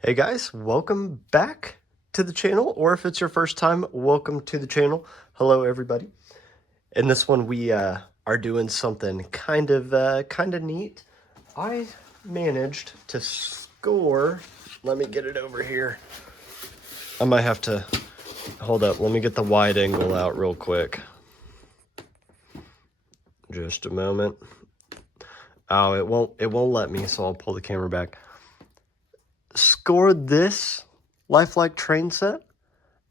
Hey guys, welcome back to the channel, or if it's your first time, welcome to the channel. Hello everybody. In this one we are doing something kind of neat. I managed to score, let me get it over here. I might have to hold up, let me get the wide angle out real quick. Just a moment. Oh, it won't let me, so I'll pull the camera back. Scored this lifelike train set,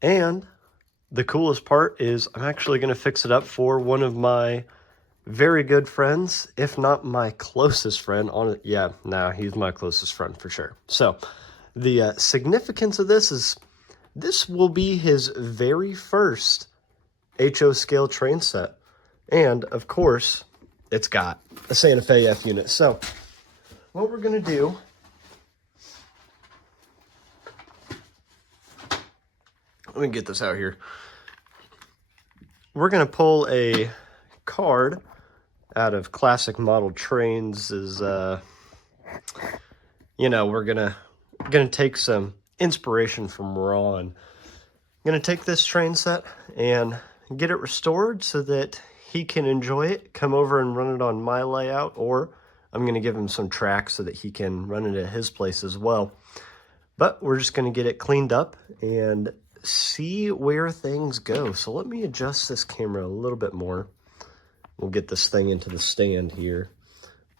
and the coolest part is I'm actually going to fix it up for one of my very good friends, if not my closest friend. He's my closest friend for sure. So the significance of this is this will be his very first HO scale train set. And of course, it's got a Santa Fe F unit. So what we're going to do, let me get this out here. We're going to pull a card out of classic model trains. We're gonna take some inspiration from Ron. I'm gonna take this train set and get it restored so that he can enjoy it, come over and run it on my layout, or I'm gonna give him some tracks so that he can run it at his place as well. But we're just gonna get it cleaned up and see where things go. So let me adjust this camera a little bit more. We'll get this thing into the stand here.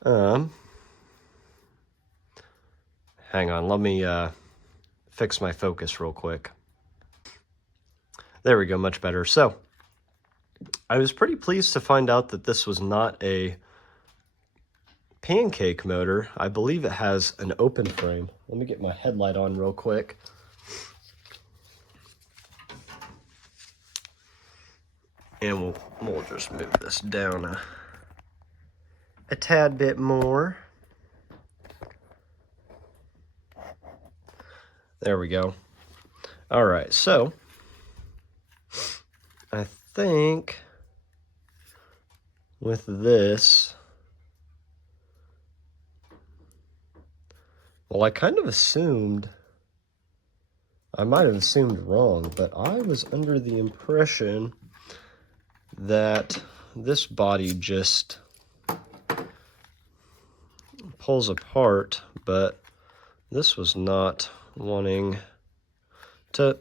Hang on, let me fix my focus real quick. There we go, much better. So, I was pretty pleased to find out that this was not a pancake motor. I believe it has an open frame. Let me get my headlight on real quick. And we'll just move this down a tad bit more. There we go. All right, so I think with this, well, I kind of assumed, I might have assumed wrong, but I was under the impression that this body just pulls apart, but this was not wanting to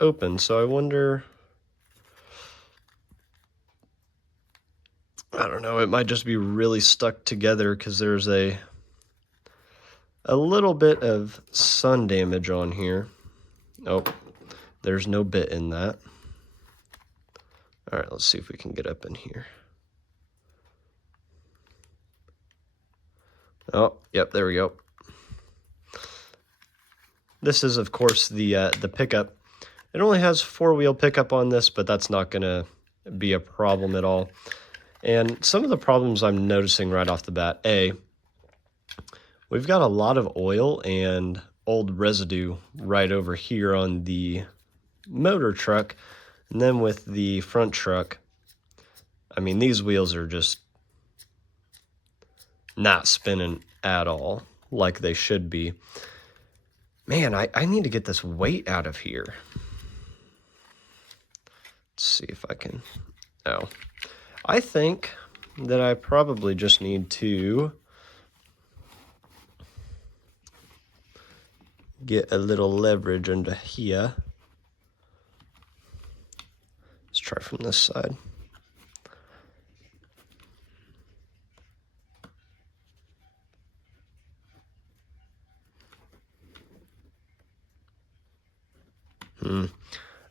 open. So I wonder, I don't know, it might just be really stuck together because there's a little bit of sun damage on here. Oh, there's no bit in that. All right, let's see if we can get up in here. Oh, yep, there we go. This is, of course, the pickup. It only has four-wheel pickup on this, but that's not going to be a problem at all. And some of the problems I'm noticing right off the bat, we've got a lot of oil and old residue right over here on the motor truck. And then with the front truck, I mean, these wheels are just not spinning at all like they should be. Man, I need to get this weight out of here. Let's see if I can. Oh, I think that I probably just need to get a little leverage under here. Let's try from this side.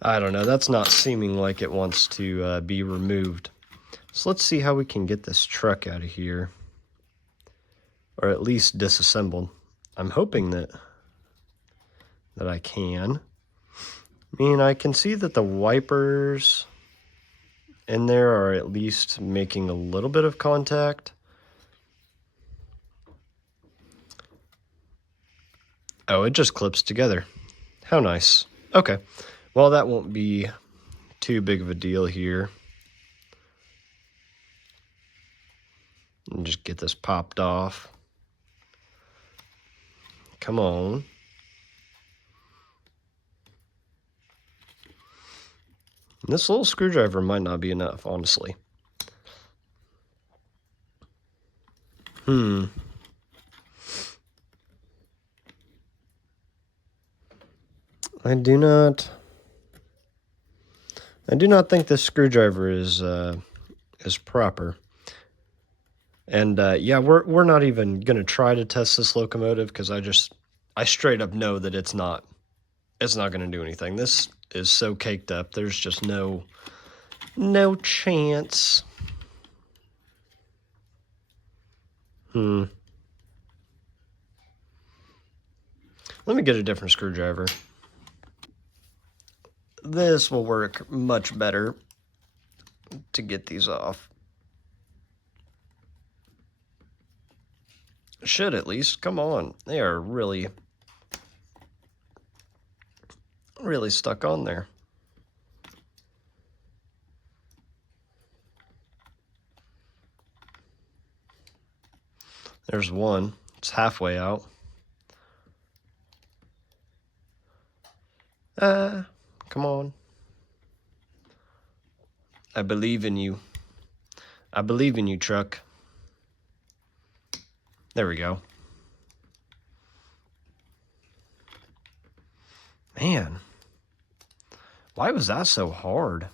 I don't know, that's not seeming like it wants to be removed. So let's see how we can get this truck out of here, or at least disassembled. I'm hoping that I can. I mean, I can see that the wipers in there are at least making a little bit of contact. Oh, it just clips together. How nice. Okay, well, that won't be too big of a deal here. And just get this popped off. Come on. This little screwdriver might not be enough, honestly. I do not think this screwdriver is proper. And yeah, we're not even gonna try to test this locomotive because I straight up know that it's not gonna do anything. This is so caked up. There's just no chance. Let me get a different screwdriver. This will work much better to get these off. Should at least. Come on. They are really stuck on there. There's one. It's halfway out. Come on. I believe in you. I believe in you, truck. There we go. Man, why was that so hard?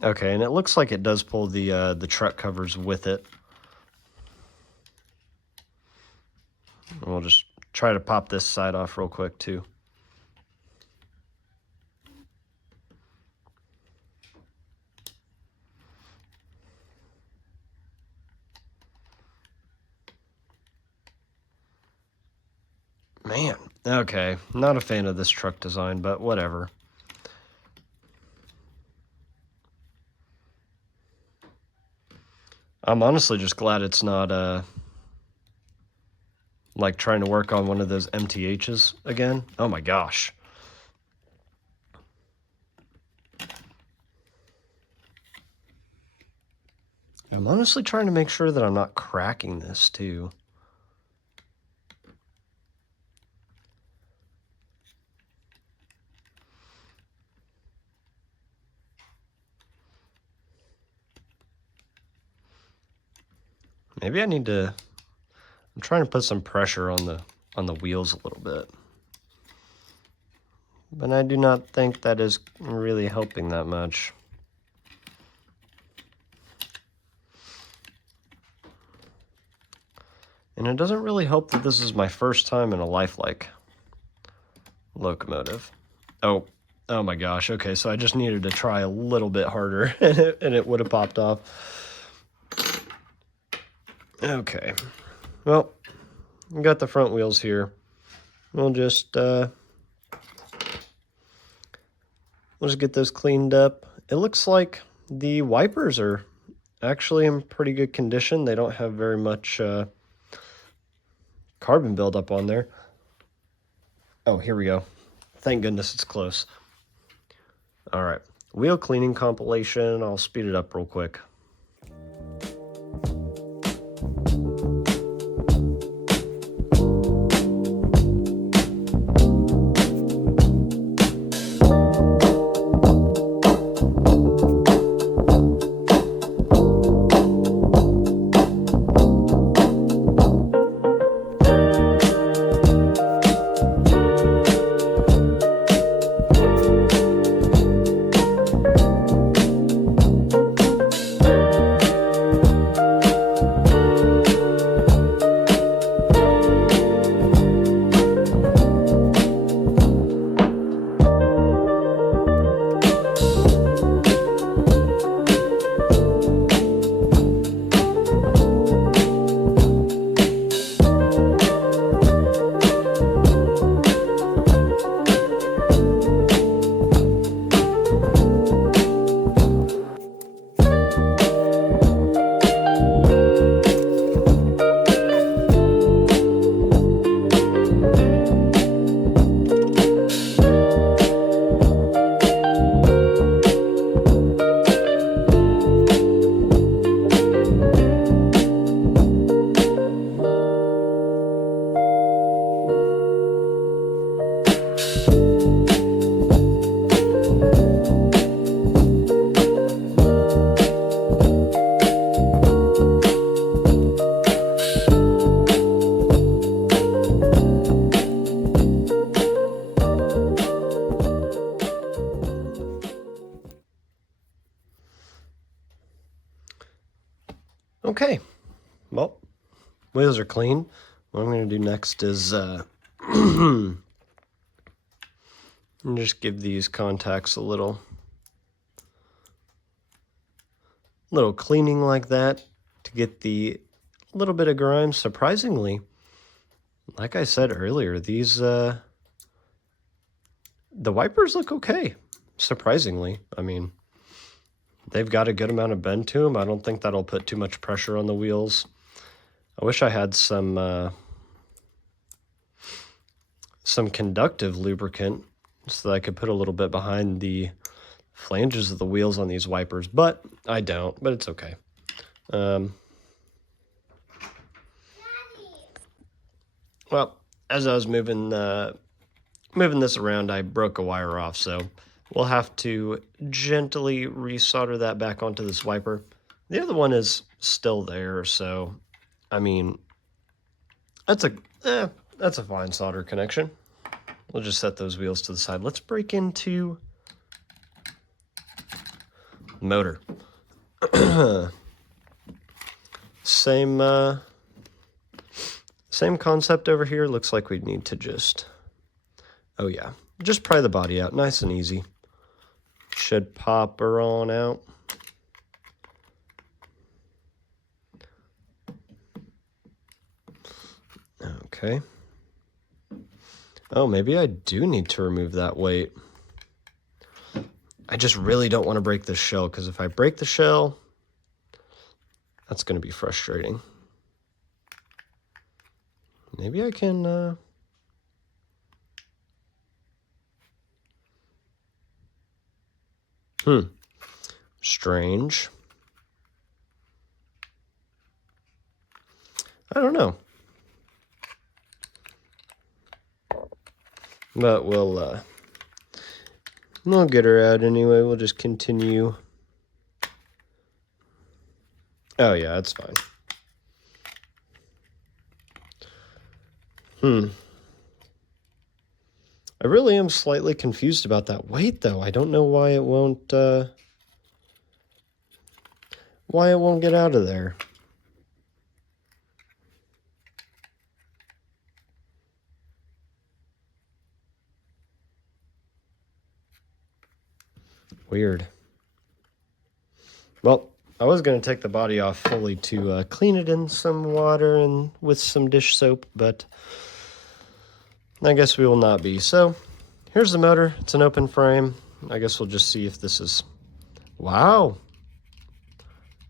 Okay, and it looks like it does pull the truck covers with it. We'll just try to pop this side off real quick too. Man, okay, not a fan of this truck design, but whatever. I'm honestly just glad it's not like trying to work on one of those MTHs again. Oh my gosh. I'm honestly trying to make sure that I'm not cracking this too. Maybe I need to, I'm trying to put some pressure on the wheels a little bit. But I do not think that is really helping that much. And it doesn't really help that this is my first time in a lifelike locomotive. Oh my gosh. Okay, so I just needed to try a little bit harder and it would have popped off. Okay, well, we got the front wheels here. We'll just get those cleaned up. It looks like the wipers are actually in pretty good condition. They don't have very much carbon buildup on there. Oh, here we go. Thank goodness it's close. All right, wheel cleaning compilation. I'll speed it up real quick. Okay, well, wheels are clean. What I'm going to do next is just give these contacts a little cleaning like that to get the little bit of grime. Surprisingly, like I said earlier, these the wipers look okay. Surprisingly, I mean, they've got a good amount of bend to them. I don't think that'll put too much pressure on the wheels. I wish I had some conductive lubricant so that I could put a little bit behind the flanges of the wheels on these wipers, but I don't, but it's okay. Well, as I was moving this around, I broke a wire off, so we'll have to gently resolder that back onto this wiper. The other one is still there, so I mean, that's a fine solder connection. We'll just set those wheels to the side. Let's break into motor. Same concept over here. Looks like we'd need to just, oh yeah, just pry the body out, nice and easy. Should pop her on out. Okay. Oh, maybe I do need to remove that weight. I just really don't want to break this shell, because if I break the shell, that's going to be frustrating. Maybe I can... Strange. I don't know. But we'll get her out anyway. We'll just continue. Oh yeah, that's fine. I really am slightly confused about that weight, though. I don't know why it won't get out of there. Weird. Well, I was going to take the body off fully to clean it in some water and with some dish soap, but I guess we will not be. So here's the motor. It's an open frame. I guess we'll just see if this is... Wow.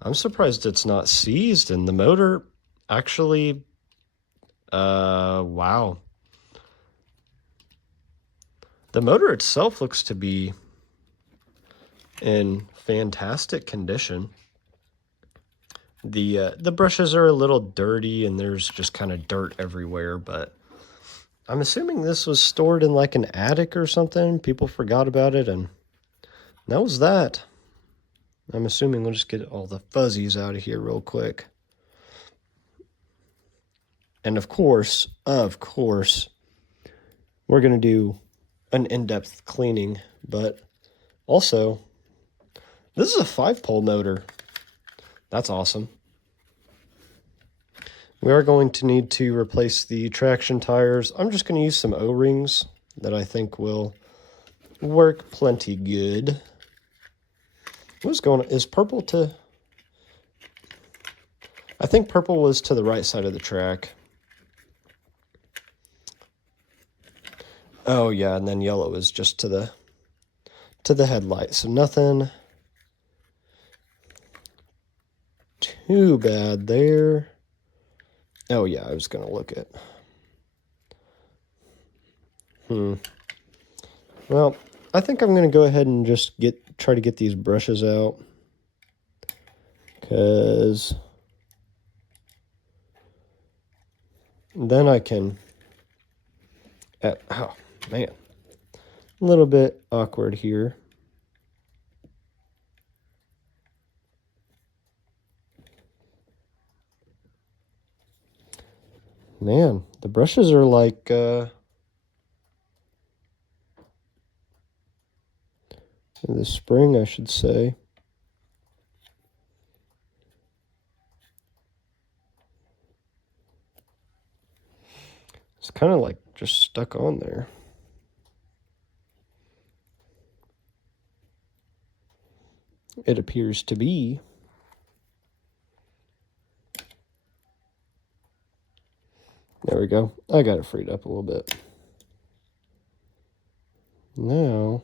I'm surprised it's not seized, and the motor actually... wow. The motor itself looks to be in fantastic condition. The brushes are a little dirty, and there's just kind of dirt everywhere, but I'm assuming this was stored in like an attic or something. People forgot about it, and that was that. I'm assuming we'll just get all the fuzzies out of here real quick. And of course, we're going to do an in-depth cleaning, but also, this is a 5-pole motor. That's awesome. We are going to need to replace the traction tires. I'm just going to use some O-rings that I think will work plenty good. What's going on? Is purple to... I think purple was to the right side of the track. Oh yeah, and then yellow is just to the headlight. So nothing too bad there. Oh yeah, I was gonna look at... Well, I think I'm gonna go ahead and just try to get these brushes out, because then I can... oh man, a little bit awkward here. Man, the brushes are like, the spring, I should say. kind of like just stuck on there. It appears to be. There we go. I got it freed up a little bit. Now.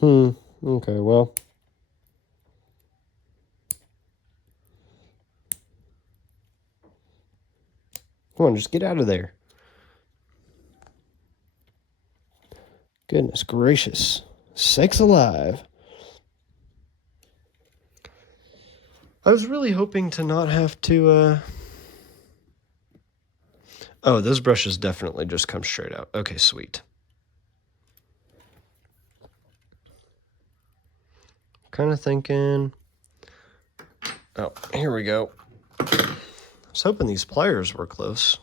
Okay, well. Come on, just get out of there. Goodness gracious. Sakes alive. I was really hoping to not have to, Oh, those brushes definitely just come straight out. Okay, sweet. Kind of thinking... Oh, here we go. I was hoping these pliers were close.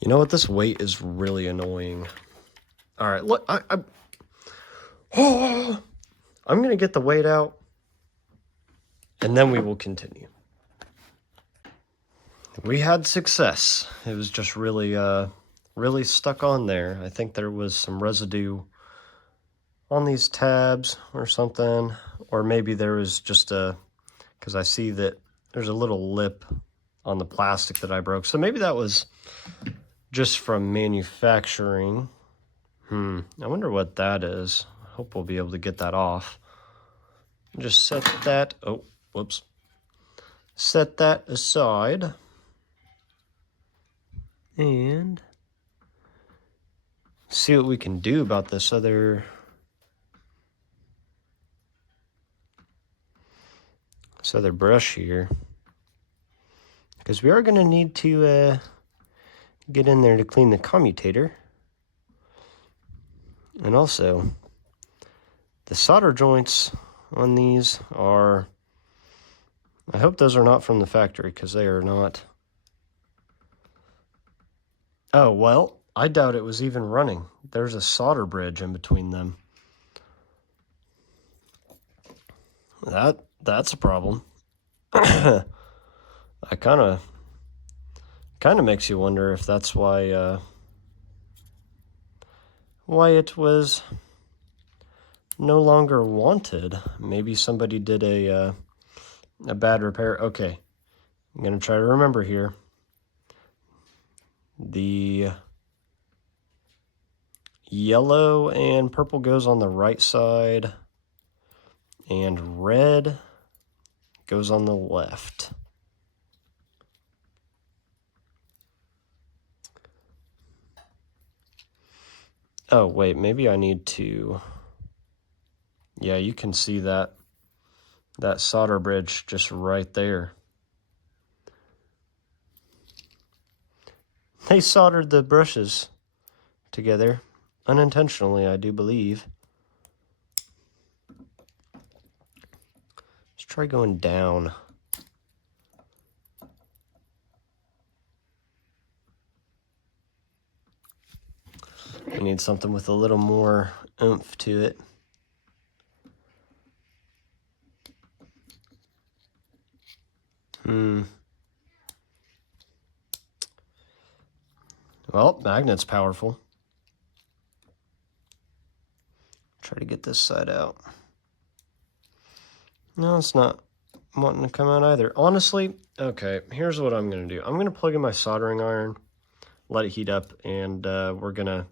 You know what? This weight is really annoying. All right, look, I'm going to get the weight out, and then we will continue. We had success. It was just really, really stuck on there. I think there was some residue on these tabs or something, or maybe there was just because I see that there's a little lip on the plastic that I broke. So maybe that was just from manufacturing. I wonder what that is. I hope we'll be able to get that off. Just set that, oh, whoops. Set that aside. And see what we can do about this other brush here. Because we are going to need to get in there to clean the commutator. And also, the solder joints on these are, I hope those are not from the factory, because they are not. Oh, well, I doubt it was even running. There's a solder bridge in between them. That's a problem. I kind of makes you wonder if that's why it was no longer wanted. Maybe somebody did a bad repair. Okay, I'm gonna try to remember here. The yellow and purple goes on the right side, and red goes on the left. Oh, wait, maybe I need to... Yeah, you can see that solder bridge just right there. They soldered the brushes together, unintentionally, I do believe. Let's try going down. We need something with a little more oomph to it. Well, magnet's powerful. Try to get this side out. No, it's not wanting to come out either. Honestly, okay, here's what I'm going to do. I'm going to plug in my soldering iron, let it heat up, and we're gonna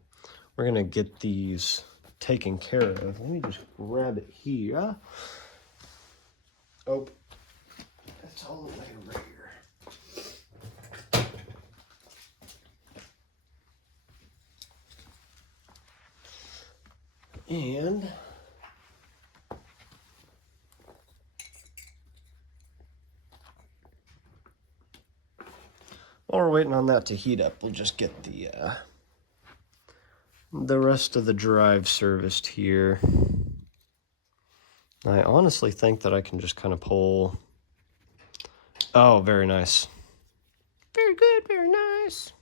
get these taken care of. Let me just grab it here. Oh, that's all the way right here. And while we're waiting on that to heat up, we'll just get the rest of the drive serviced here. I honestly think that I can just kind of pull. Oh, very nice. Very good, very nice.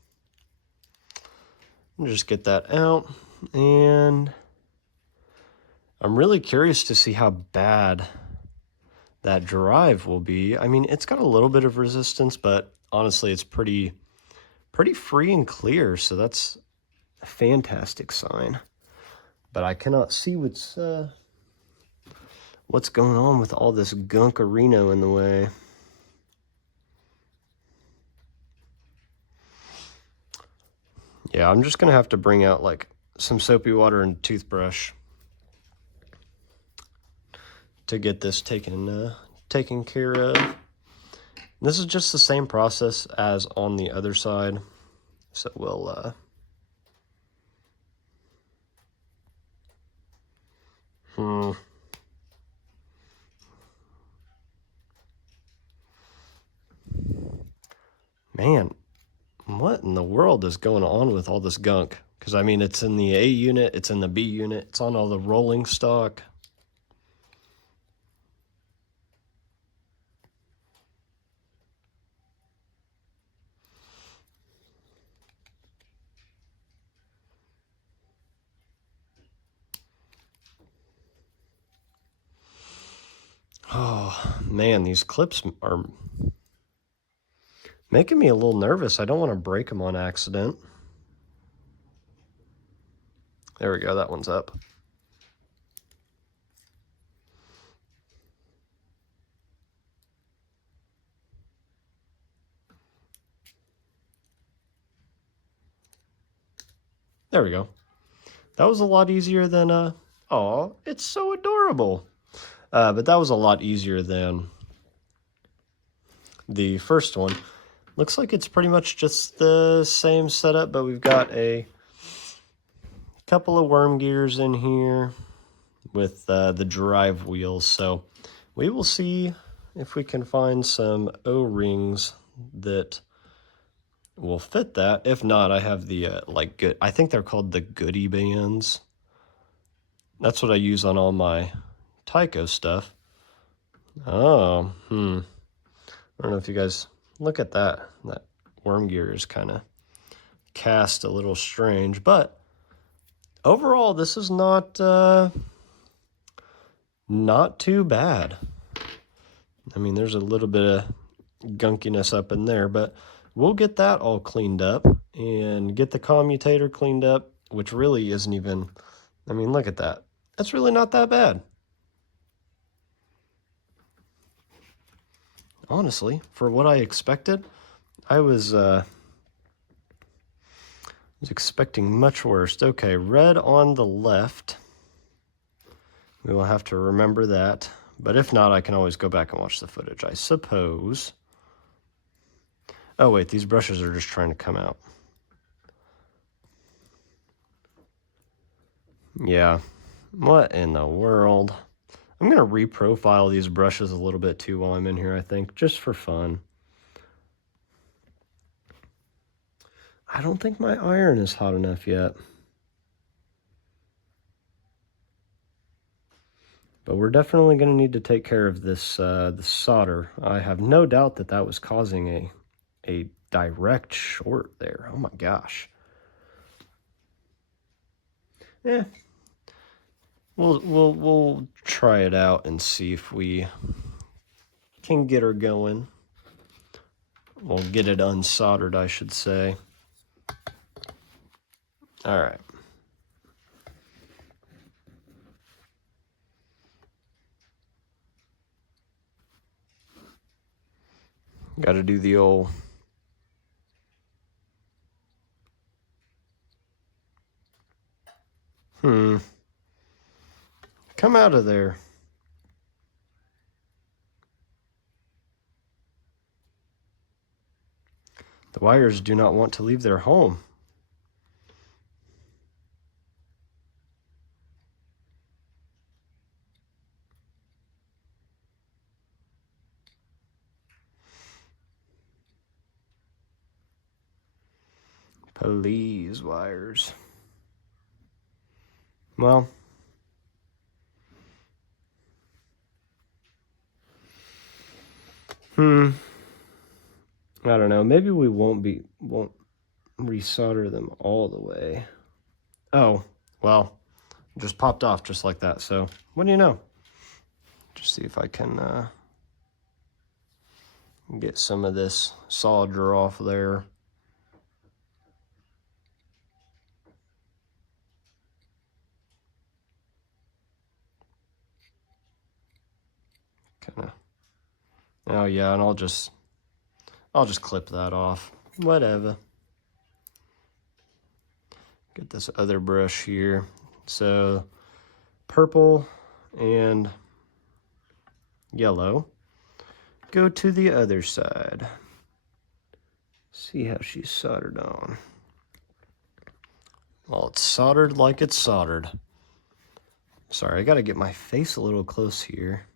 Just get that out, and I'm really curious to see how bad that drive will be. I mean, it's got a little bit of resistance, but honestly, it's pretty free and clear, so that's a fantastic sign. But I cannot see what's going on with all this gunkarino in the way. Yeah, I'm just gonna have to bring out like some soapy water and toothbrush to get this taken care of. This is just the same process as on the other side, so we'll Man, what in the world is going on with all this gunk? Because, I mean, it's in the A unit, it's in the B unit, it's on all the rolling stock. Oh, man, these clips are making me a little nervous. I don't want to break them on accident. There we go, that one's up. There we go. That was a lot easier than, oh, it's so adorable. But that was a lot easier than the first one. Looks like it's pretty much just the same setup, but we've got a couple of worm gears in here with the drive wheels. So we will see if we can find some O-rings that will fit that. If not, I have the I think they're called the goodie bands. That's what I use on all my Tyco stuff. Oh, I don't know if you guys look at that. That worm gear is kind of cast a little strange, but overall, this is not too bad. I mean, there's a little bit of gunkiness up in there, but we'll get that all cleaned up and get the commutator cleaned up, which really isn't even, I mean, look at that. That's really not that bad. Honestly, for what I expected, I was expecting much worse. Okay, red on the left. We will have to remember that. But if not, I can always go back and watch the footage, I suppose. Oh, wait, these brushes are just trying to come out. Yeah, what in the world? I'm going to reprofile these brushes a little bit too while I'm in here, I think, just for fun. I don't think my iron is hot enough yet. But we're definitely going to need to take care of this the solder. I have no doubt that that was causing a direct short there. Oh my gosh. Yeah. We'll try it out and see if we can get her going. We'll get it unsoldered, I should say. All right. Got to do the old come out of there. The wires do not want to leave their home. Please, wires. Well, I don't know. Maybe we won't resolder them all the way. Oh, well, Just popped off just like that. So what do you know? Just see if I can get some of this solder off there. Kind of. Oh yeah, and I'll just clip that off. Whatever. Get this other brush here. So purple and yellow. Go to the other side. See how she's soldered on. Well, it's soldered like it's soldered. Sorry, I gotta get my face a little close here.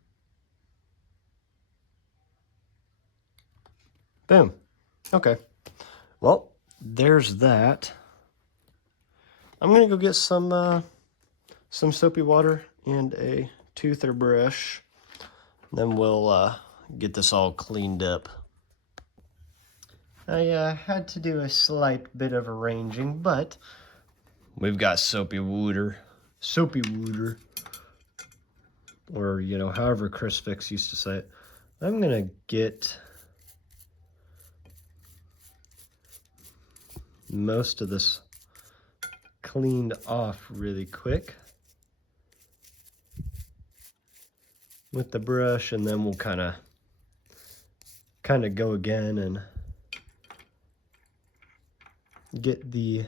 Boom. Okay. Well, there's that. I'm gonna go get some soapy water and a toother brush. Then we'll get this all cleaned up. I had to do a slight bit of arranging, but we've got soapy water. Soapy water. Or, you know, however Chris Fix used to say it. I'm gonna get most of this cleaned off really quick with the brush, and then we'll kind of go again and get the,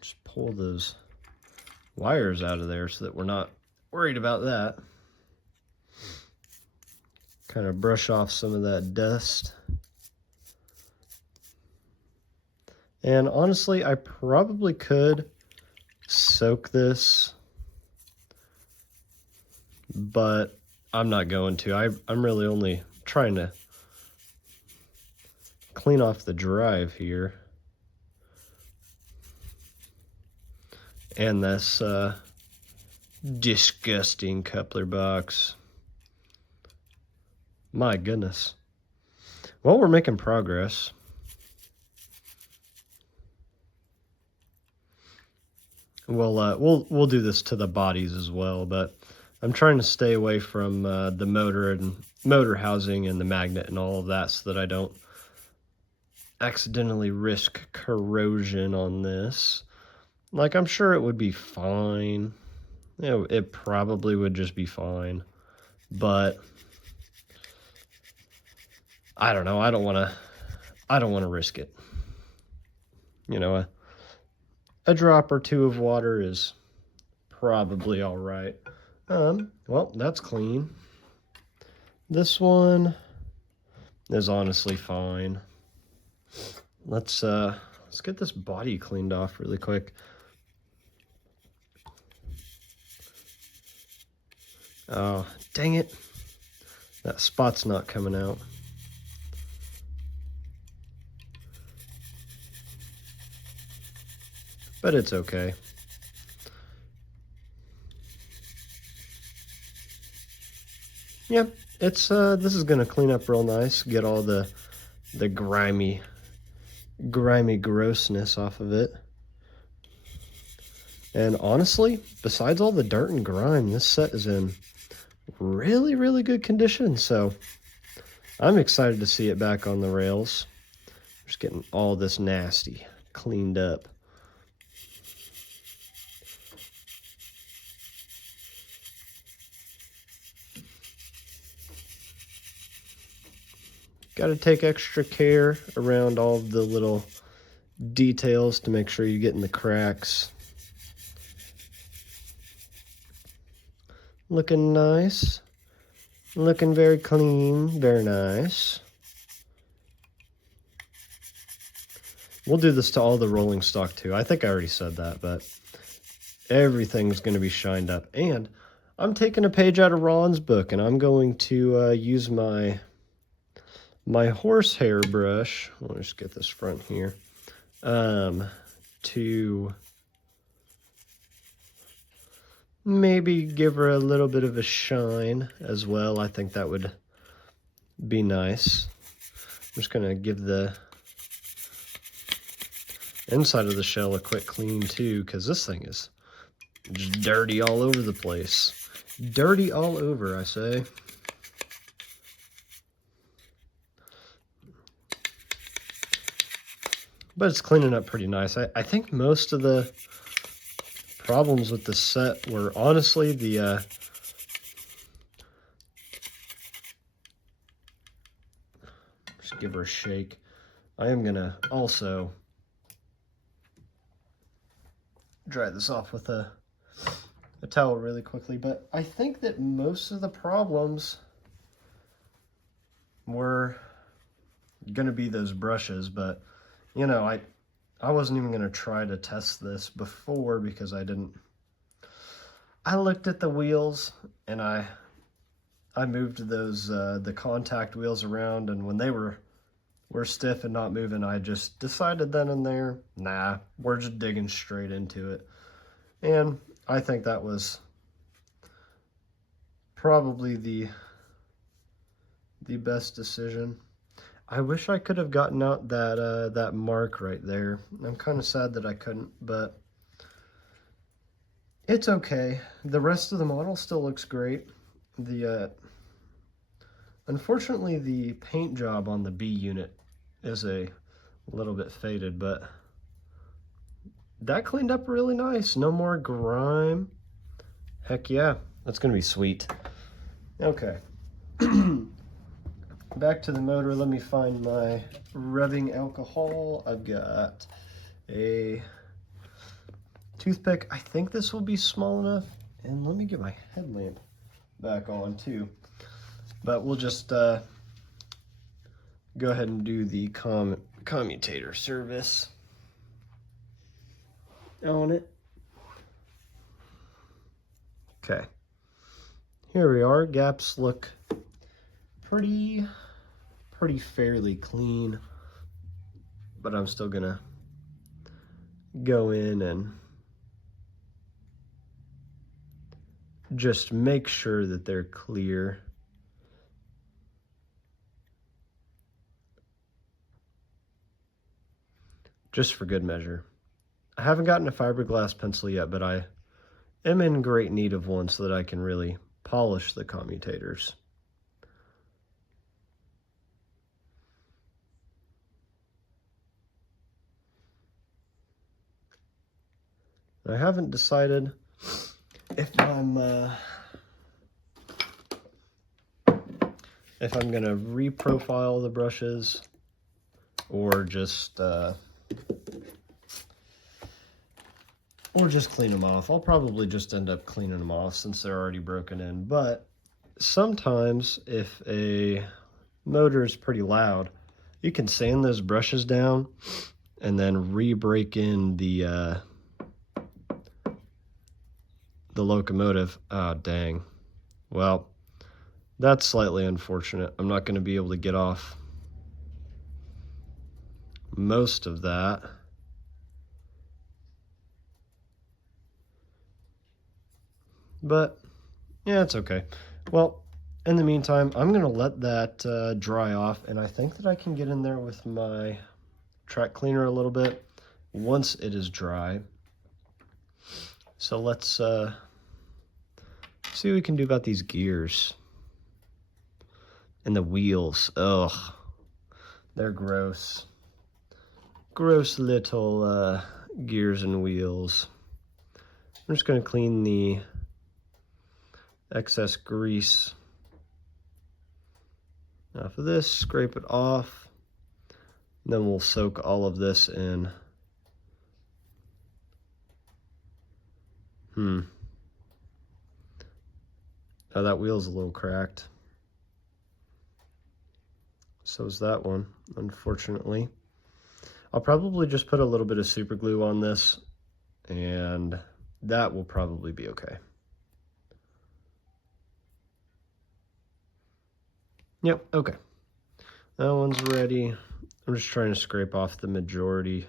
just pull those wires out of there so that we're not worried about that. Kind of brush off some of that dust. And honestly, I probably could soak this, but I'm not going to. I'm really only trying to clean off the drive here. And this disgusting coupler box. My goodness. Well, we're making progress. We'll do this to the bodies as well, but I'm trying to stay away from the motor and motor housing and the magnet and all of that so that I don't accidentally risk corrosion on this. Like, I'm sure it would be fine. You know, it probably would just be fine, but I don't know. I don't want to risk it. You know, a drop or two of water is probably all right. Well, that's clean. This one is honestly fine. Let's get this body cleaned off really quick. Oh, dang it. That spot's not coming out. But it's okay. Yep, it's this is gonna clean up real nice, get all the grimy grossness off of it. And honestly, besides all the dirt and grime, this set is in really, really good condition. So I'm excited to see it back on the rails. Just getting all this nasty cleaned up. Got to take extra care around all the little details to make sure you get in the cracks. Looking nice. Looking very clean, very nice. We'll do this to all the rolling stock too. I think I already said that, but everything's going to be shined up. And I'm taking a page out of Ron's book, and I'm going to use my horsehair brush. Let me just get this front here. To maybe give her a little bit of a shine as well. I think that would be nice. I'm just going to give the inside of the shell a quick clean too, because this thing is Just dirty all over the place. Dirty all over, I say. But it's cleaning up pretty nice. I think most of the problems with the set were honestly the just give her a shake. I am gonna also dry this off with a towel really quickly, but I think that most of the problems were gonna be those brushes, but you know, I wasn't even gonna try to test this before because I looked at the wheels and I moved those the contact wheels around, and when they were stiff and not moving, I just decided then and there, nah, we're just digging straight into it. And I think that was probably the best decision. I wish I could have gotten out that that mark right there. I'm kind of sad that I couldn't, but it's okay. The rest of the model still looks great. The unfortunately, the paint job on the B unit is a little bit faded, but that cleaned up really nice. No more grime. Heck yeah, that's gonna be sweet. Okay. Back to the motor. Let me find my rubbing alcohol. I've got a toothpick. I think this will be small enough. And let me get my headlamp back on too. But we'll just go ahead and do the commutator service on it. Okay. Here we are. Gaps look pretty fairly clean, but I'm still gonna go in and just make sure that they're clear. Just for good measure. I haven't gotten a fiberglass pencil yet, but I am in great need of one so that I can really polish the commutators. I haven't decided if I'm gonna reprofile the brushes or just clean them off. I'll probably just end up cleaning them off since they're already broken in. But sometimes if a motor is pretty loud, you can sand those brushes down and then re-break in the locomotive. Oh, dang. Well, that's slightly unfortunate. I'm not going to be able to get off most of that. But, yeah, it's okay. Well, in the meantime, I'm going to let that dry off, and I think that I can get in there with my track cleaner a little bit once it is dry. So let's see what we can do about these gears. And the wheels. Ugh. They're gross. Gross little gears and wheels. I'm just going to clean the excess grease off of this, scrape it off, and then we'll soak all of this in. Oh, that wheel's a little cracked. So is that one, unfortunately. I'll probably just put a little bit of super glue on this, and that will probably be okay. Yep, okay. That one's ready. I'm just trying to scrape off the majority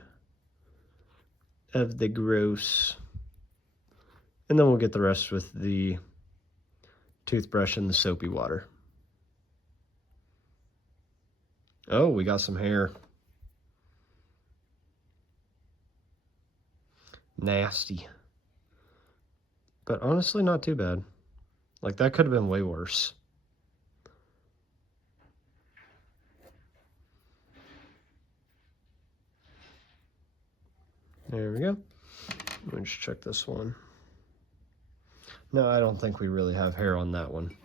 of the gross. And then we'll get the rest with the toothbrush and the soapy water. Oh, we got some hair. Nasty. But honestly, not too bad. Like, that could have been way worse. There we go. Let me just check this one. No, I don't think we really have hair on that one.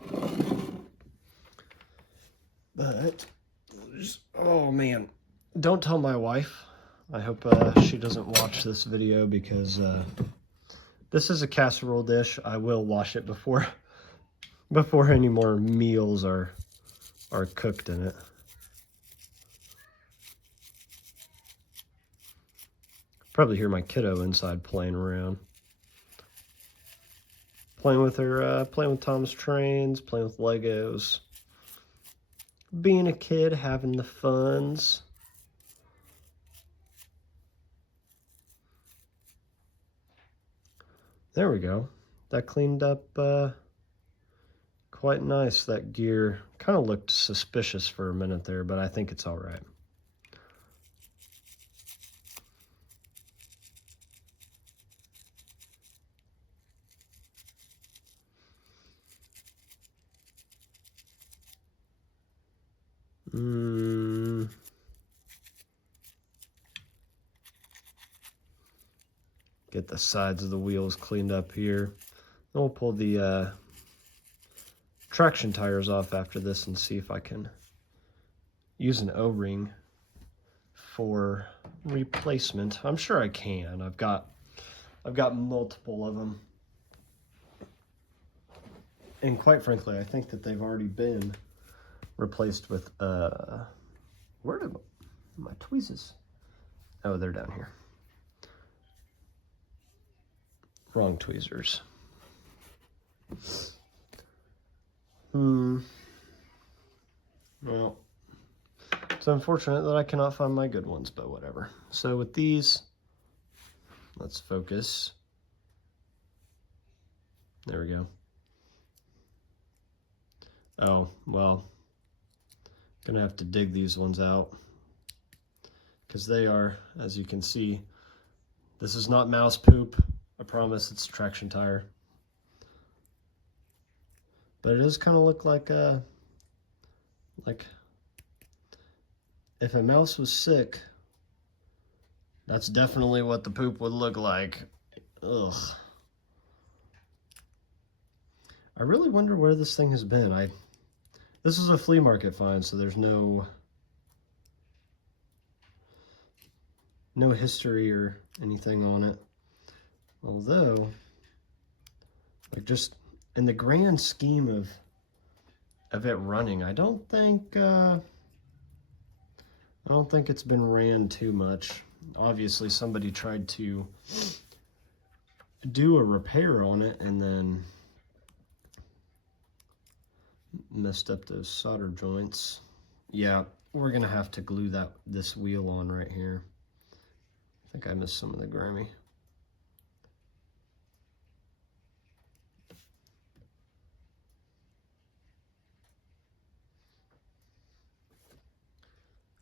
But, oh man. Don't tell my wife. I hope she doesn't watch this video because this is a casserole dish. I will wash it before any more meals are cooked in it. Probably hear my kiddo inside playing around. Playing with her, playing with Tom's trains, playing with Legos. Being a kid, having the funs. There we go. That cleaned up quite nice. That gear kind of looked suspicious for a minute there, but I think it's all right. Get the sides of the wheels cleaned up here. Then we'll pull the traction tires off after this and see if I can use an O-ring for replacement. I'm sure I can. I've got multiple of them. And quite frankly, I think that they've already been replaced with where did my tweezers? Oh, they're down here. Wrong tweezers. Well, it's unfortunate that I cannot find my good ones, but whatever. So with these, let's focus. There we go. Oh, well, gonna have to dig these ones out because they are, as you can see, this is not mouse poop. I promise it's a traction tire. But it does kind of look like if a mouse was sick, that's definitely what the poop would look like. Ugh. I really wonder where this thing has been. This is a flea market find, so there's no history or anything on it. Although, like, just in the grand scheme of it running, I don't think it's been ran too much. Obviously, somebody tried to do a repair on it and then messed up those solder joints. Yeah, we're gonna have to glue this wheel on right here. I think I missed some of the Grammy.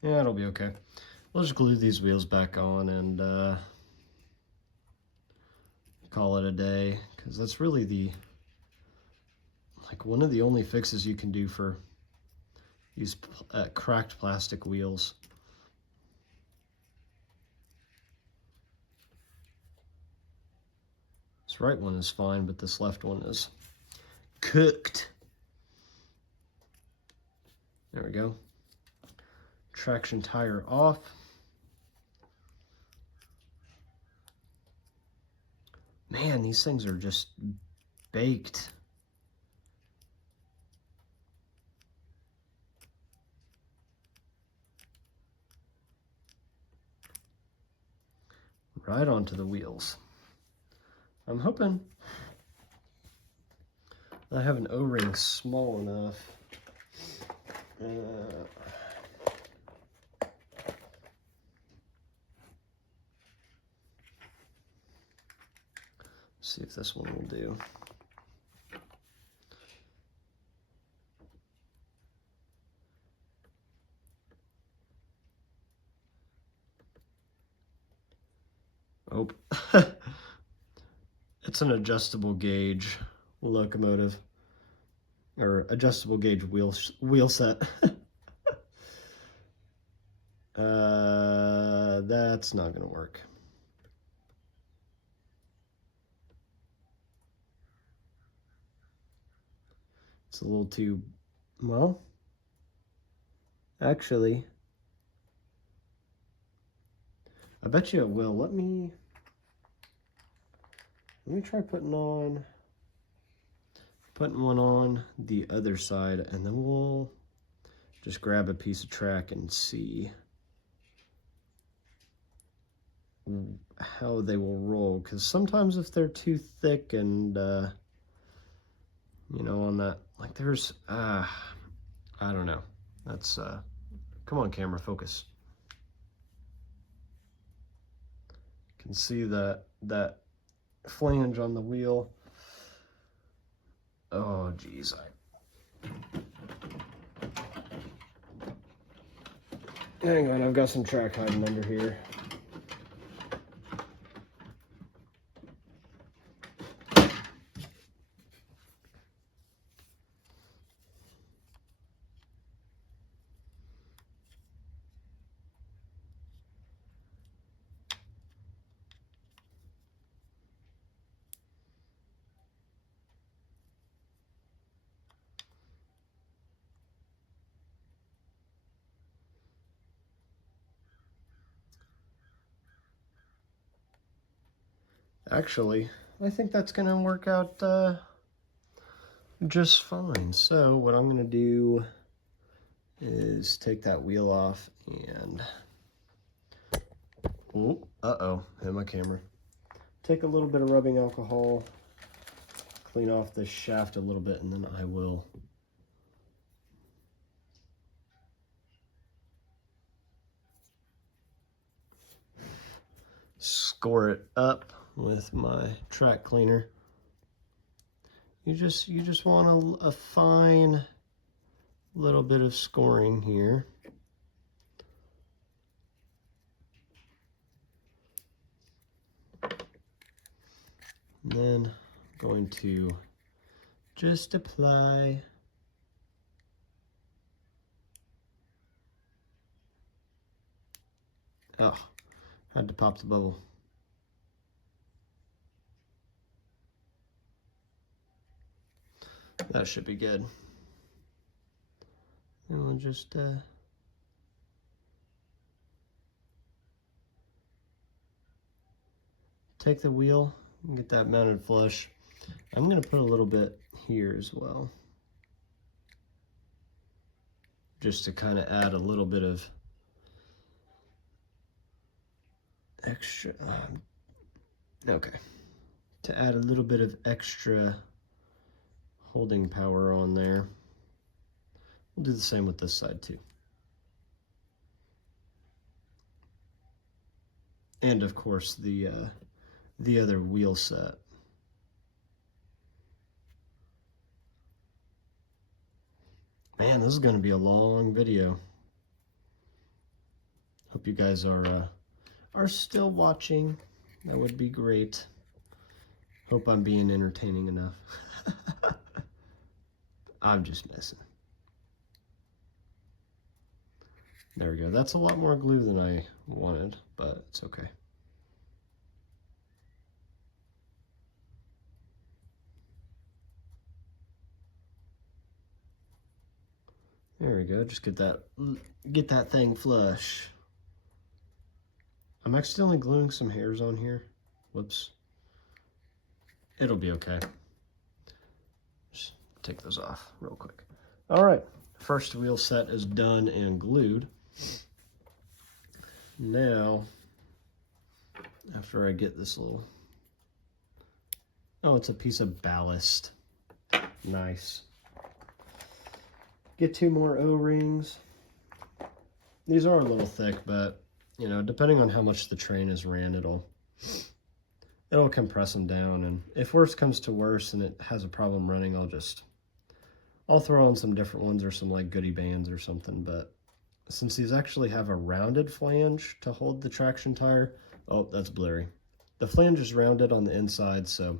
Yeah, it'll be okay. We'll just glue these wheels back on and call it a day, because that's really one of the only fixes you can do for these cracked plastic wheels. This right one is fine, but this left one is cooked. There we go. Traction tire off. Man, these things are just baked. Right onto the wheels. I'm hoping I have an O-ring small enough. See if this one will do. Oh, It's an adjustable gauge locomotive, or adjustable gauge wheel set. That's not gonna work. It's a little too, well, actually, I bet you it will. Let me try putting one on the other side, and then we'll just grab a piece of track and see how they will roll. Because sometimes if they're too thick and you know, on that, like there's I don't know. That's come on, camera, focus. You can see that flange on the wheel. Oh geez, hang on, I've got some track hiding under here. Actually, I think that's gonna work out just fine. So what I'm gonna do is take that wheel off and, oh, uh-oh, hit my camera. Take a little bit of rubbing alcohol, clean off the shaft a little bit, and then I will score it up with my track cleaner. You just want a fine little bit of scoring here. And then I'm going to just apply had to pop the bubble. That should be good. And we'll just take the wheel and get that mounted flush. I'm gonna put a little bit here as well, just to kind of add a little bit of extra, to add a little bit of extra holding power on there. We'll do the same with this side too. And of course the other wheel set. Man, this is going to be a long video. Hope you guys are still watching. That would be great. Hope I'm being entertaining enough. I'm just messing. There we go. That's a lot more glue than I wanted, but it's okay. There we go. Just get that thing flush. I'm accidentally gluing some hairs on here. Whoops. It'll be okay. Just take those off real quick. All right. First wheel set is done and glued. Now, after I get this little, oh, it's a piece of ballast. Nice. Get 2 more O-rings. These are a little thick, but you know, depending on how much the train is ran, it'll compress them down. And if worse comes to worse and it has a problem running, I'll throw on some different ones or some like goodie bands or something. But since these actually have a rounded flange to hold the traction tire, oh, that's blurry. The flange is rounded on the inside, so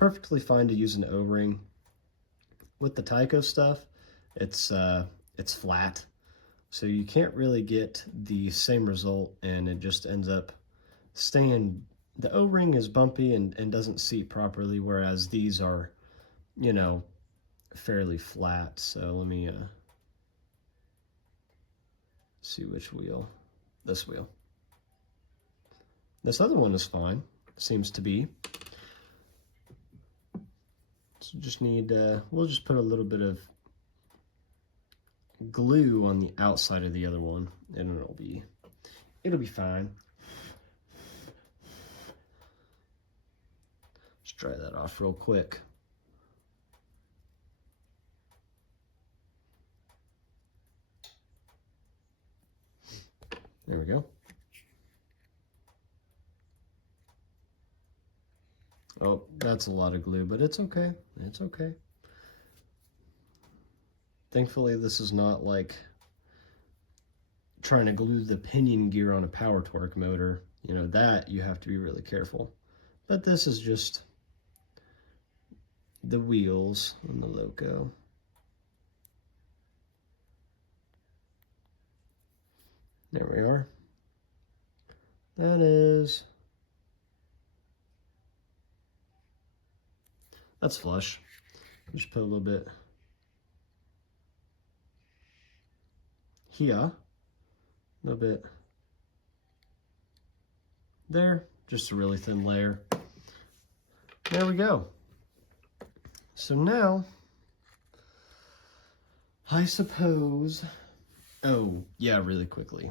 perfectly fine to use an O-ring. With the Tyco stuff, it's flat, so you can't really get the same result, and it just ends up staying. The O-ring is bumpy and doesn't seat properly, whereas these are, you know, fairly flat. So let me see which wheel. This wheel. This other one is fine, seems to be. So just need, we'll just put a little bit of glue on the outside of the other one, and it'll be fine. Let's dry that off real quick. There we go. Oh, that's a lot of glue, but it's okay. It's okay. Thankfully, this is not like trying to glue the pinion gear on a power torque motor. You know, that you have to be really careful. But this is just the wheels on the loco. There we are. That's flush. Just put a little bit here, a little bit there, just a really thin layer. There we go. So now, I suppose, oh yeah, really quickly,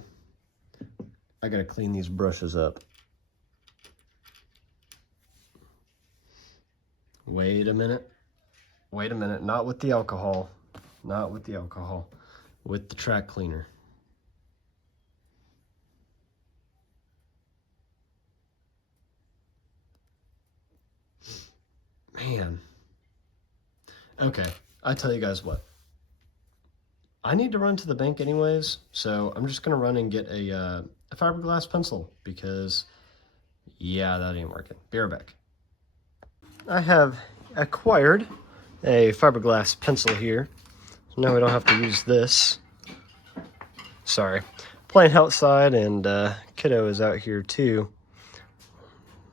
I gotta clean these brushes up. Wait a minute, not with the alcohol, with the track cleaner. Man. Okay, I tell you guys what. I need to run to the bank anyways, so I'm just gonna run and get a fiberglass pencil because, yeah, that ain't working. Be right back. I have acquired a fiberglass pencil here. So now we don't have to use this. Sorry, playing outside, and kiddo is out here too.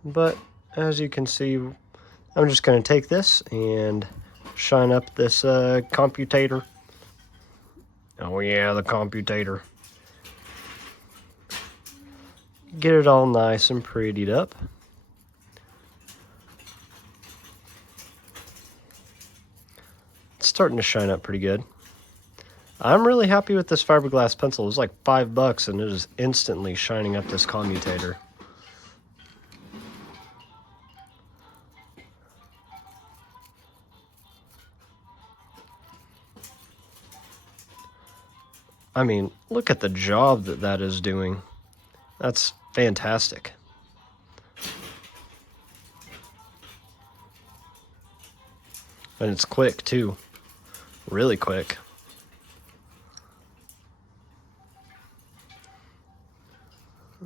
But as you can see, I'm just gonna take this and shine up this computator. Oh yeah, the computator. Get it all nice and prettied up. It's starting to shine up pretty good. I'm really happy with this fiberglass pencil. It was like $5 and it is instantly shining up this commutator. I mean, look at the job that is doing. That's fantastic. And it's quick too. Really quick.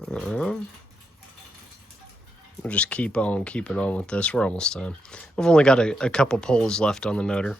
We'll just keep on keeping on with this. We're almost done. We've only got a couple poles left on the motor.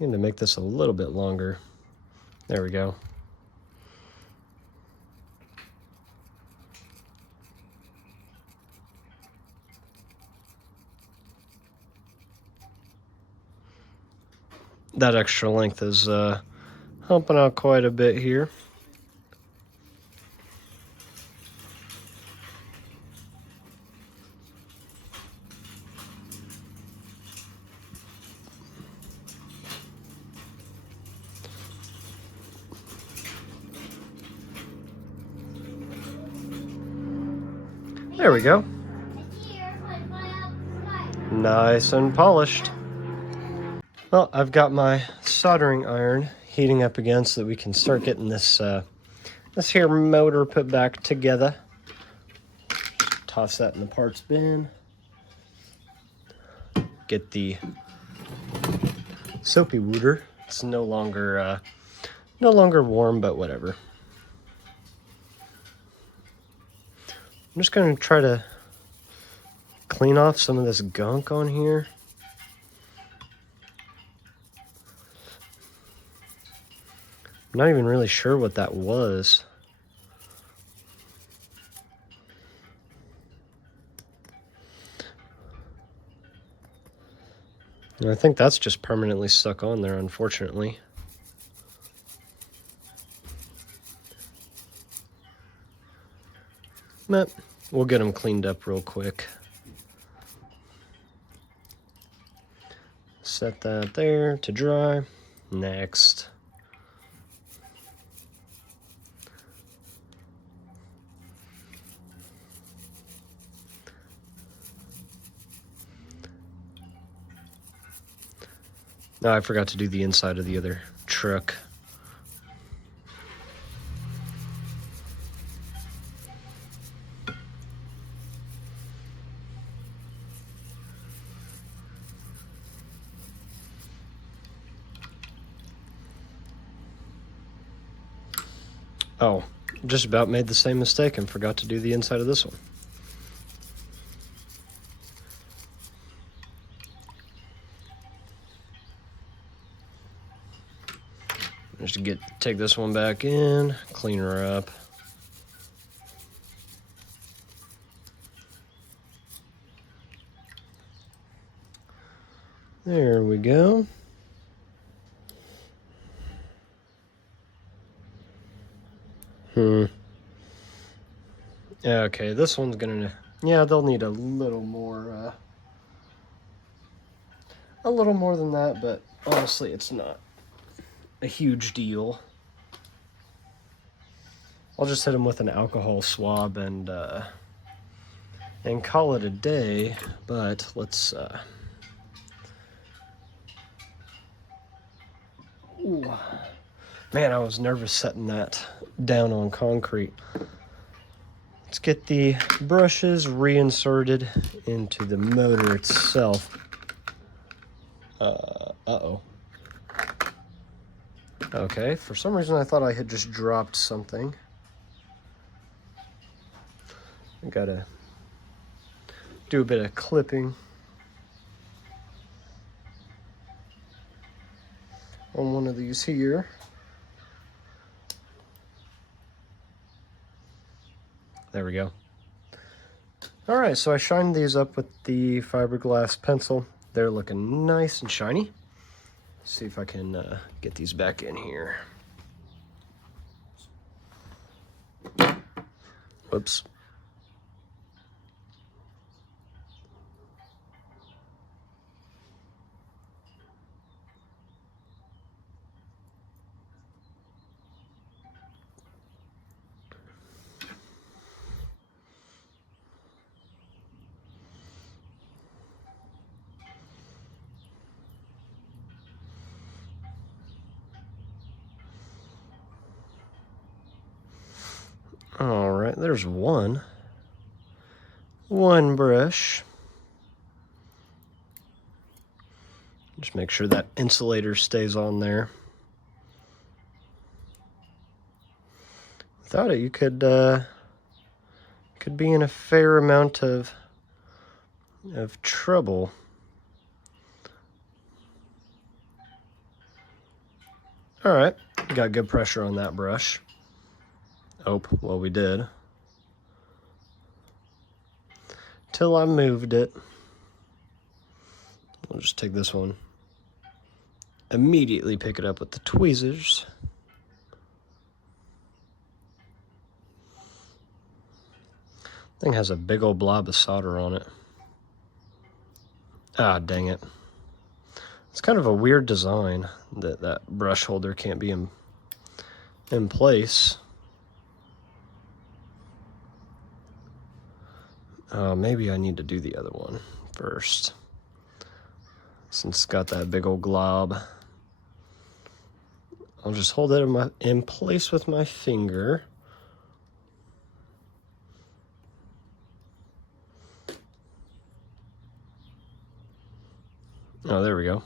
Need to make this a little bit longer. There we go. That extra length is helping out quite a bit here. There we go. Nice and polished. Well, I've got my soldering iron heating up again so that we can start getting this this here motor put back together. Toss that in the parts bin. Get the soapy water. It's no longer warm, but whatever. I'm just gonna try to clean off some of this gunk on here. I'm not even really sure what that was. And I think that's just permanently stuck on there, unfortunately. But we'll get them cleaned up real quick. Set that there to dry. Next. No, I forgot to do the inside of the other truck. Oh, just about made the same mistake and forgot to do the inside of this one. Just take this one back in, clean her up. There we go. Okay, this one's gonna, yeah, they'll need a little more than that, but honestly, it's not a huge deal. I'll just hit them with an alcohol swab and call it a day, but let's, ooh. Man, I was nervous setting that down on concrete. Let's get the brushes reinserted into the motor itself. Uh-oh. Okay, for some reason I thought I had just dropped something. I gotta do a bit of clipping on one of these here. There we go. All right, so I shined these up with the fiberglass pencil. They're looking nice and shiny. Let's see if I can get these back in here. Whoops. All right, there's one brush. Just make sure that insulator stays on there. Without it, you could be in a fair amount of trouble. All right, got good pressure on that brush. Oh, well, we did. Till I moved it. We'll just take this one. Immediately pick it up with the tweezers. Thing has a big old blob of solder on it. Ah, dang it. It's kind of a weird design that that brush holder can't be in place. Maybe I need to do the other one first, since it's got that big old glob. I'll just hold it in place with my finger. Oh, there we go.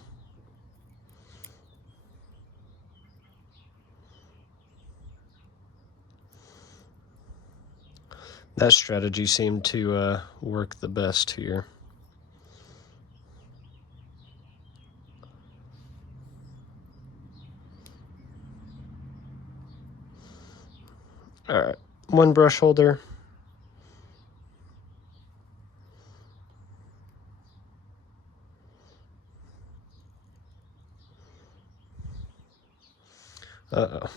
That strategy seemed to work the best here. All right, one brush holder. Uh-oh.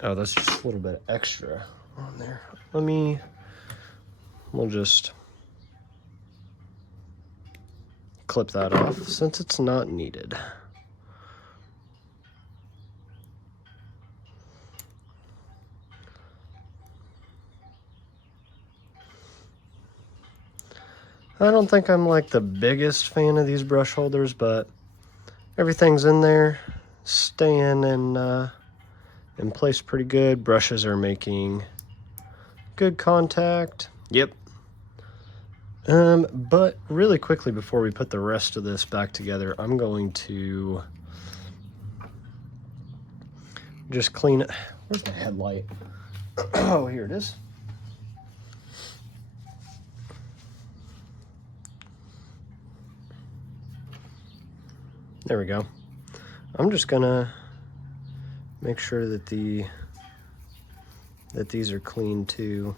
Oh, that's just a little bit extra on there. We'll just clip that off since it's not needed. I don't think I'm like the biggest fan of these brush holders, but everything's in there, staying in place pretty good. Brushes are making good contact. Yep. But really quickly before we put the rest of this back together, I'm going to just clean it. Where's my headlight? Oh, here it is. There we go. I'm just gonna make sure that these are clean too.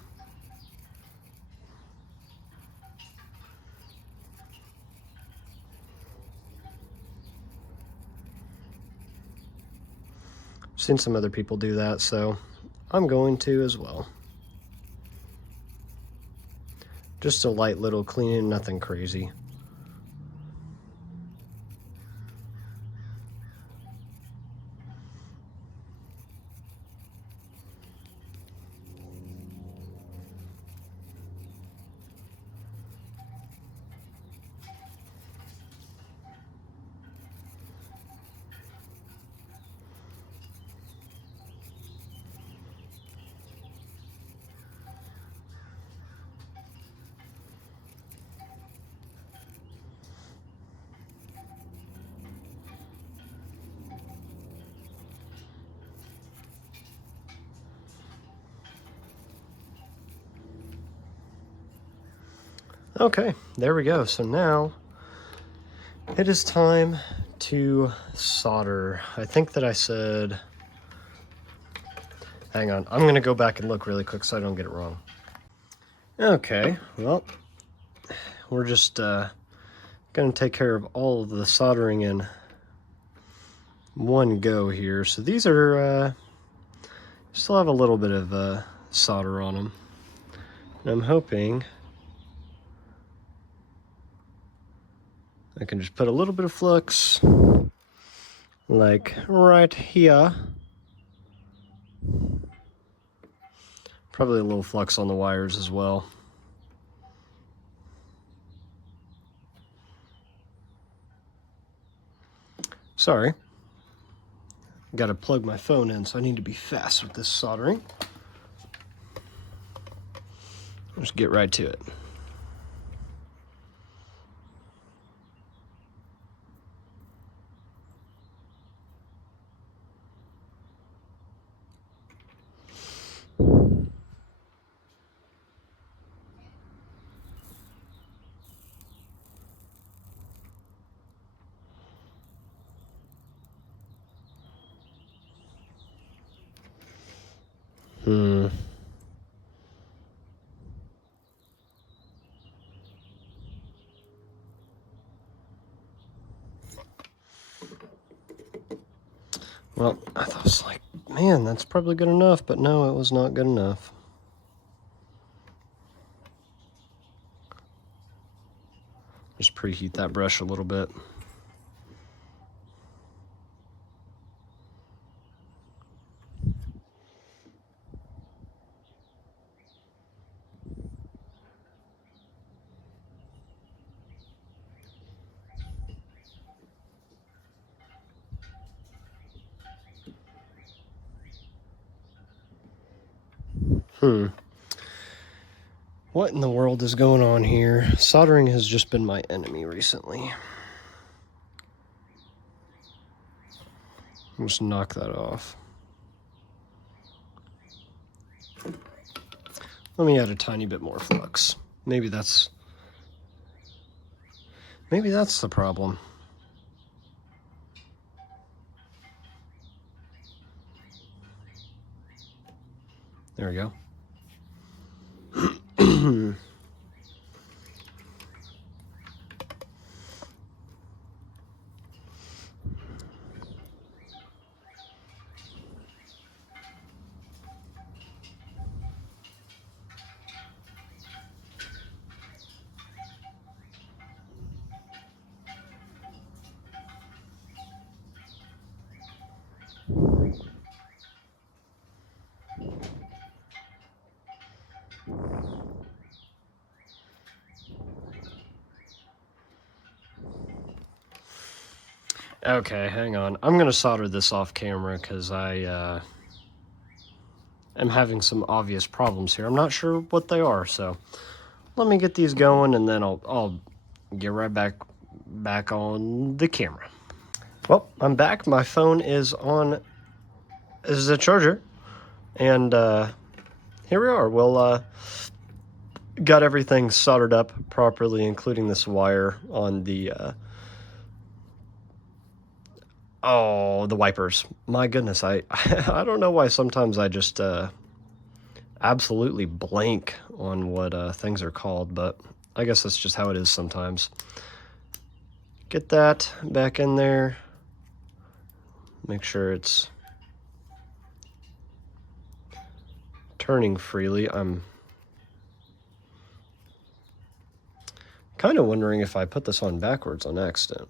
I've seen some other people do that, so I'm going to as well. Just a light little cleaning, nothing crazy. Okay, there we go. So now it is time to solder. I think that I said, hang on, I'm gonna go back and look really quick so I don't get it wrong. Okay, well, we're just gonna take care of all of the soldering in one go here. So these are, still have a little bit of solder on them. And I'm hoping I can just put a little bit of flux, like right here. Probably a little flux on the wires as well. Sorry. Got to plug my phone in, so I need to be fast with this soldering. Just get right to it. Well, I thought it was like, man, that's probably good enough, but no, it was not good enough. Just preheat that brush a little bit. What in the world is going on here? Soldering has just been my enemy recently. Just knock that off. Let me add a tiny bit more flux. Maybe that's the problem. There we go. Okay, hang on. I'm going to solder this off camera because I am having some obvious problems here. I'm not sure what they are, so let me get these going and then I'll get right back on the camera. Well, I'm back. My phone is on as a charger, and here we are. We'll got everything soldered up properly, including this wire on the the wipers. My goodness, I I don't know why sometimes I just absolutely blank on what things are called, but I guess that's just how it is sometimes. Get that back in there. Make sure it's turning freely. I'm kind of wondering if I put this on backwards on accident.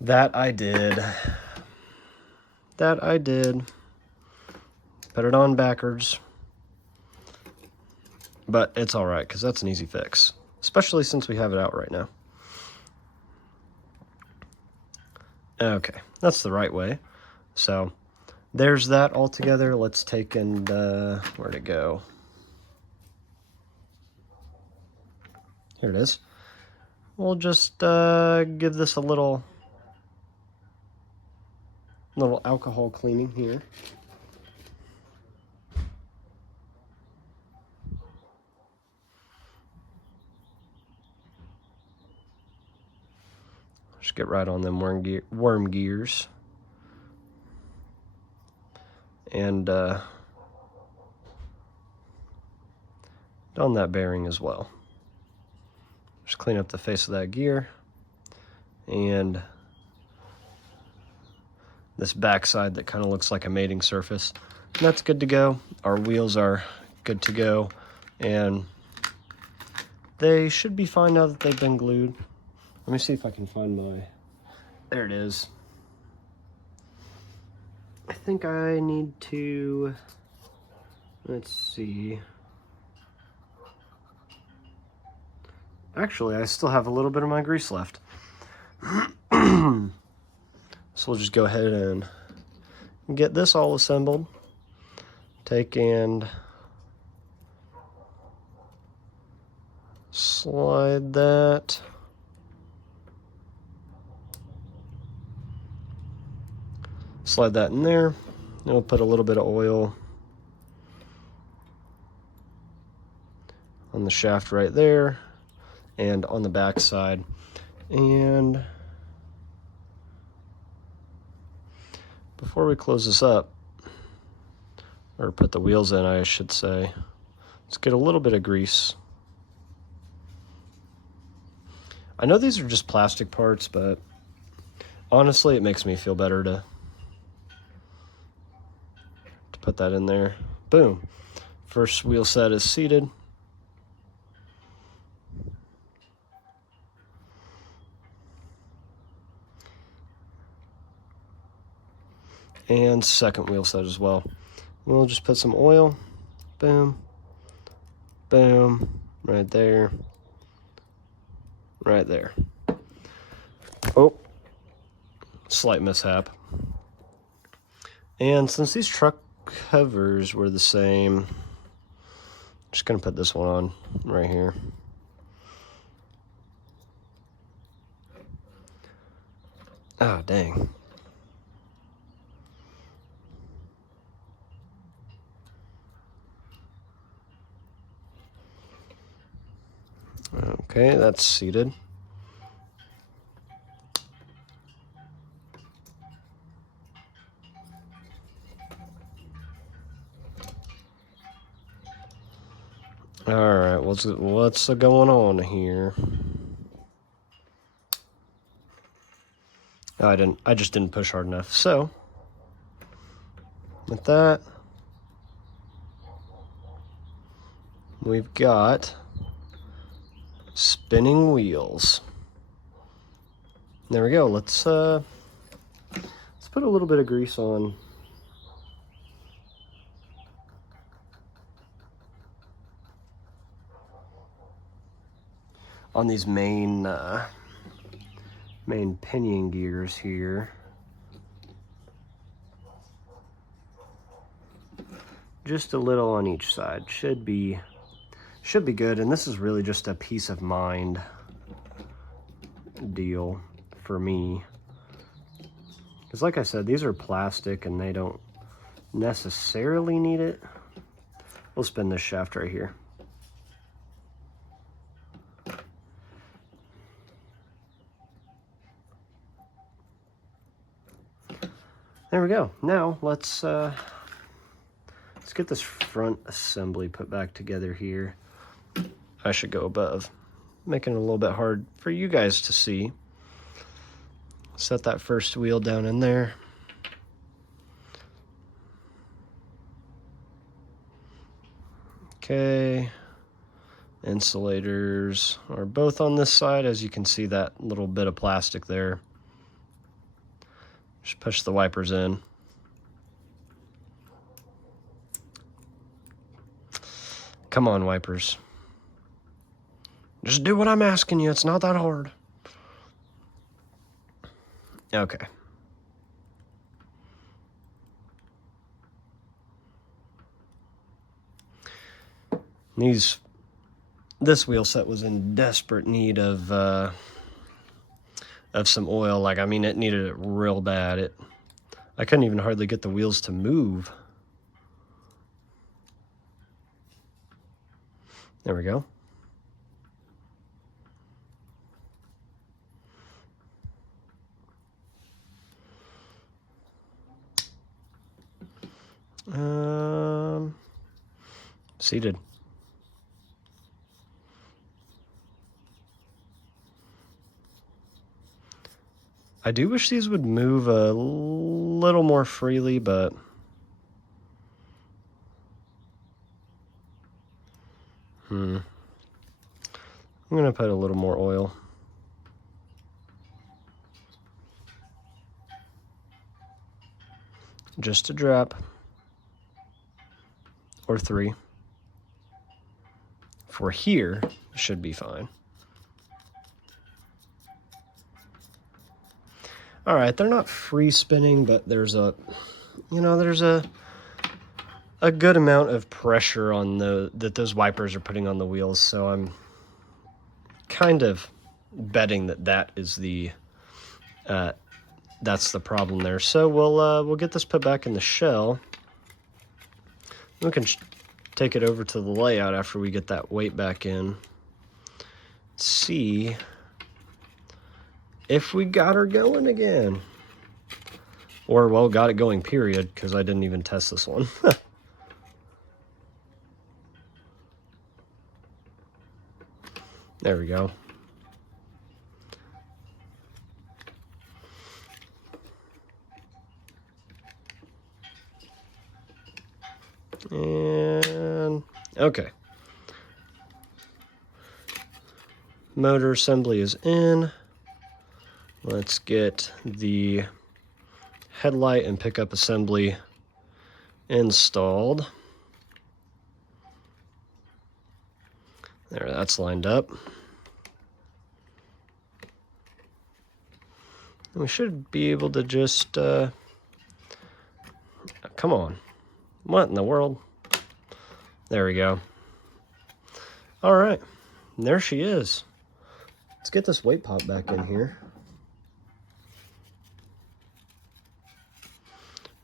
That I did. That I did. Put it on backwards. But it's all right, because that's an easy fix, especially since we have it out right now. Okay, that's the right way. So there's that all together. Let's take and where'd it go? Here it is. We'll just give this a little alcohol cleaning here. Just get right on them worm gears. And on that bearing as well. Just clean up the face of that gear. And this backside that kind of looks like a mating surface. And that's good to go. Our wheels are good to go. And they should be fine now that they've been glued. Let me see if I can find my... There it is. I think I need to... Let's see. Actually, I still have a little bit of my grease left. So we'll just go ahead and get this all assembled. Take and slide that. Slide that in there. And we'll put a little bit of oil on the shaft right there and on the back side. And before we close this up, or put the wheels in, I should say, let's get a little bit of grease. I know these are just plastic parts, but honestly, it makes me feel better to put that in there. Boom. First wheel set is seated. And second wheel set as well. We'll just put some oil. Boom. Boom. Right there. Right there. Oh. Slight mishap. And since these truck covers were the same, I'm just gonna put this one on right here. Ah, dang. Okay, that's seated. All right, what's going on here? Oh, I just didn't push hard enough. So, with that, we've got spinning wheels. There we go. Let's put a little bit of grease on. On these main pinion gears here. Just a little on each side. Should be good. And this is really just a peace of mind deal for me. Because like I said, these are plastic and they don't necessarily need it. We'll spin this shaft right here. There we go. Now let's get this front assembly put back together here. I should go above, making it a little bit hard for you guys to see. Set that first wheel down in there. Okay, insulators are both on this side. As you can see, that little bit of plastic there. Just push the wipers in. Come on, wipers. Just do what I'm asking you. It's not that hard. Okay. This wheel set was in desperate need of some oil. Like, I mean, it needed it real bad. I couldn't even hardly get the wheels to move. There we go. Seated. I do wish these would move a little more freely, but I'm gonna put a little more oil. Just a drop. Or 3. For here, should be fine. All right, they're not free spinning, but there's a good amount of pressure on that those wipers are putting on the wheels. So I'm kind of betting that is that's the problem there. So we'll get this put back in the shell. We can take it over to the layout after we get that weight back in. See if we got her going again. Or, well, got it going, period, because I didn't even test this one. There we go. And, okay. Motor assembly is in. Let's get the headlight and pickup assembly installed. There, that's lined up. We should be able to just Come on. What in the world? There we go. All right. There she is. Let's get this weight pop back in here.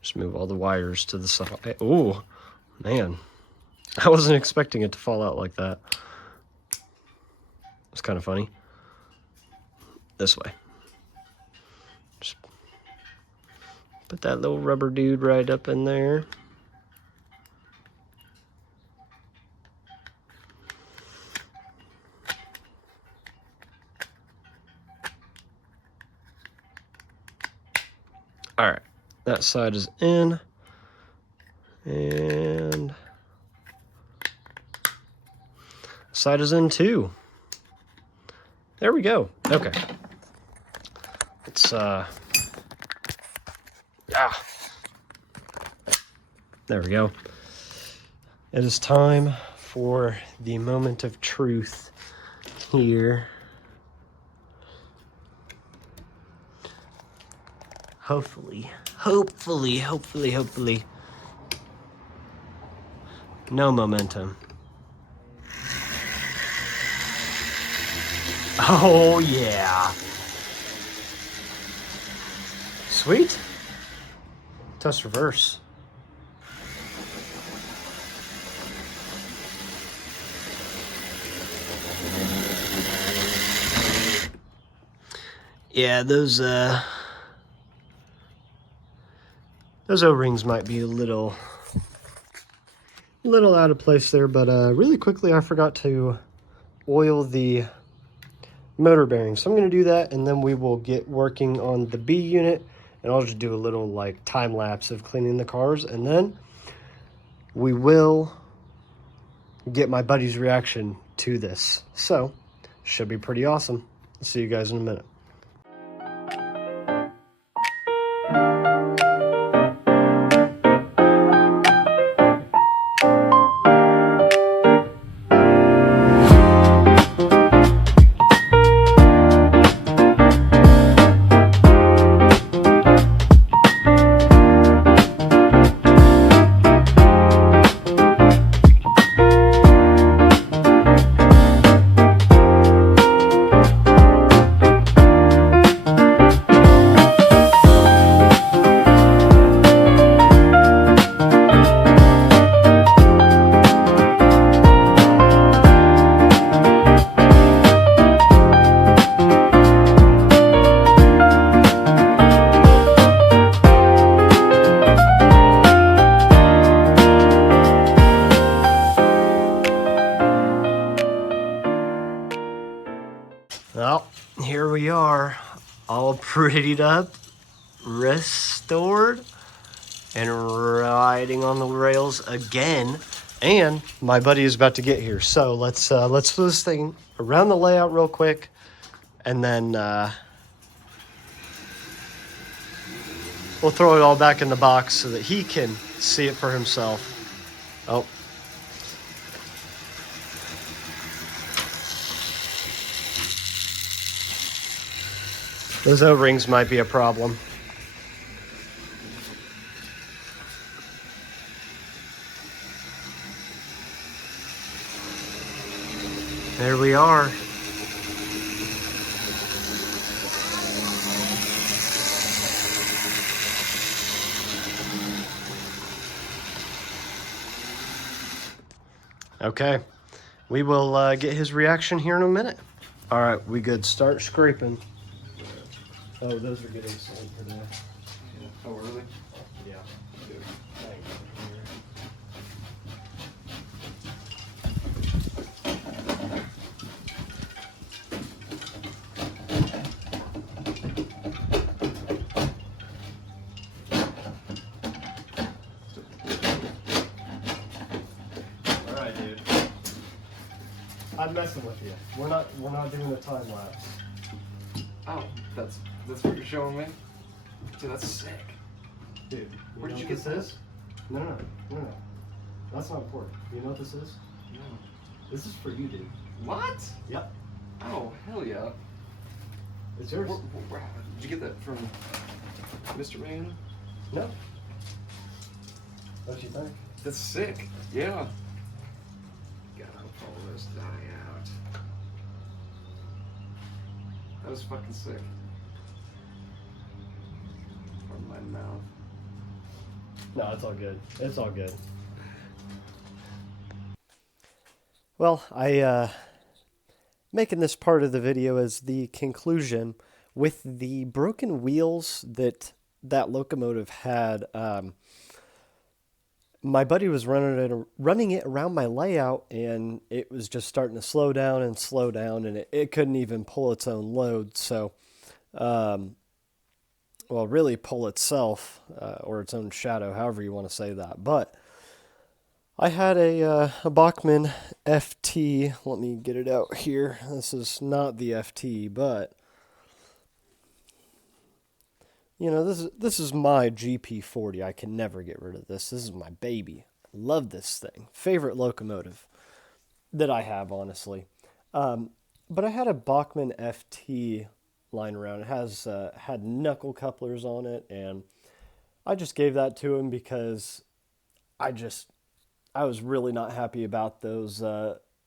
Just move all the wires to the side. Ooh, man. I wasn't expecting it to fall out like that. It's kind of funny. This way. Just put that little rubber dude right up in there. All right, that side is in, and side is in too. There we go. Okay. It's there we go. It is time for the moment of truth here. Hopefully. No momentum. Oh, yeah. Sweet. Test reverse. Yeah, those O-rings might be a little out of place there, but really quickly I forgot to oil the motor bearing. So I'm going to do that, and then we will get working on the B unit, and I'll just do a little like time lapse of cleaning the cars, and then we will get my buddy's reaction to this. So should be pretty awesome. I'll see you guys in a minute. Well, here we are, all prettied up, restored, and riding on the rails again. And my buddy is about to get here, so let's throw this thing around the layout real quick, and then we'll throw it all back in the box so that he can see it for himself. Oh. Those O-rings might be a problem. There we are. Okay, we will get his reaction here in a minute. All right, we good. Start scraping. Oh, those are getting sold today. Yeah. Oh, really? Yeah. Good. All right, dude. I'm messing with you. We're not doing a time lapse. Oh, that's what you're showing me? Dude, that's sick. Dude, Where did you what get this? No. That's not important. You know what this is? No. This is for you, dude. What? Yep. Oh, hell yeah. It's yours. Did you get that from Mr. Man? No. What you think? That's sick. Yeah. Gotta pull this guy out. That was fucking sick. From my mouth. No, it's all good. It's all good. Well, making this part of the video as the conclusion with the broken wheels that locomotive had. My buddy was running it around my layout, and it was just starting to slow down, and it couldn't even pull its own load. So, well, really pull itself or its own shadow, however you want to say that. But I had a Bachmann FT. Let me get it out here. This is not the FT, but you know, this is my GP40. I can never get rid of this. This is my baby. I love this thing. Favorite locomotive that I have, honestly. But I had a Bachmann FT lying around. It has had knuckle couplers on it, and I just gave that to him because I just I was really not happy about those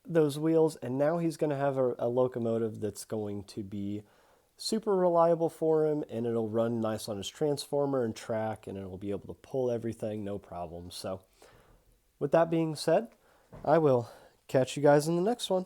wheels, and now he's going to have a locomotive that's going to be super reliable for him, and it'll run nice on his transformer and track, and it'll be able to pull everything, no problem. So, with that being said, I will catch you guys in the next one.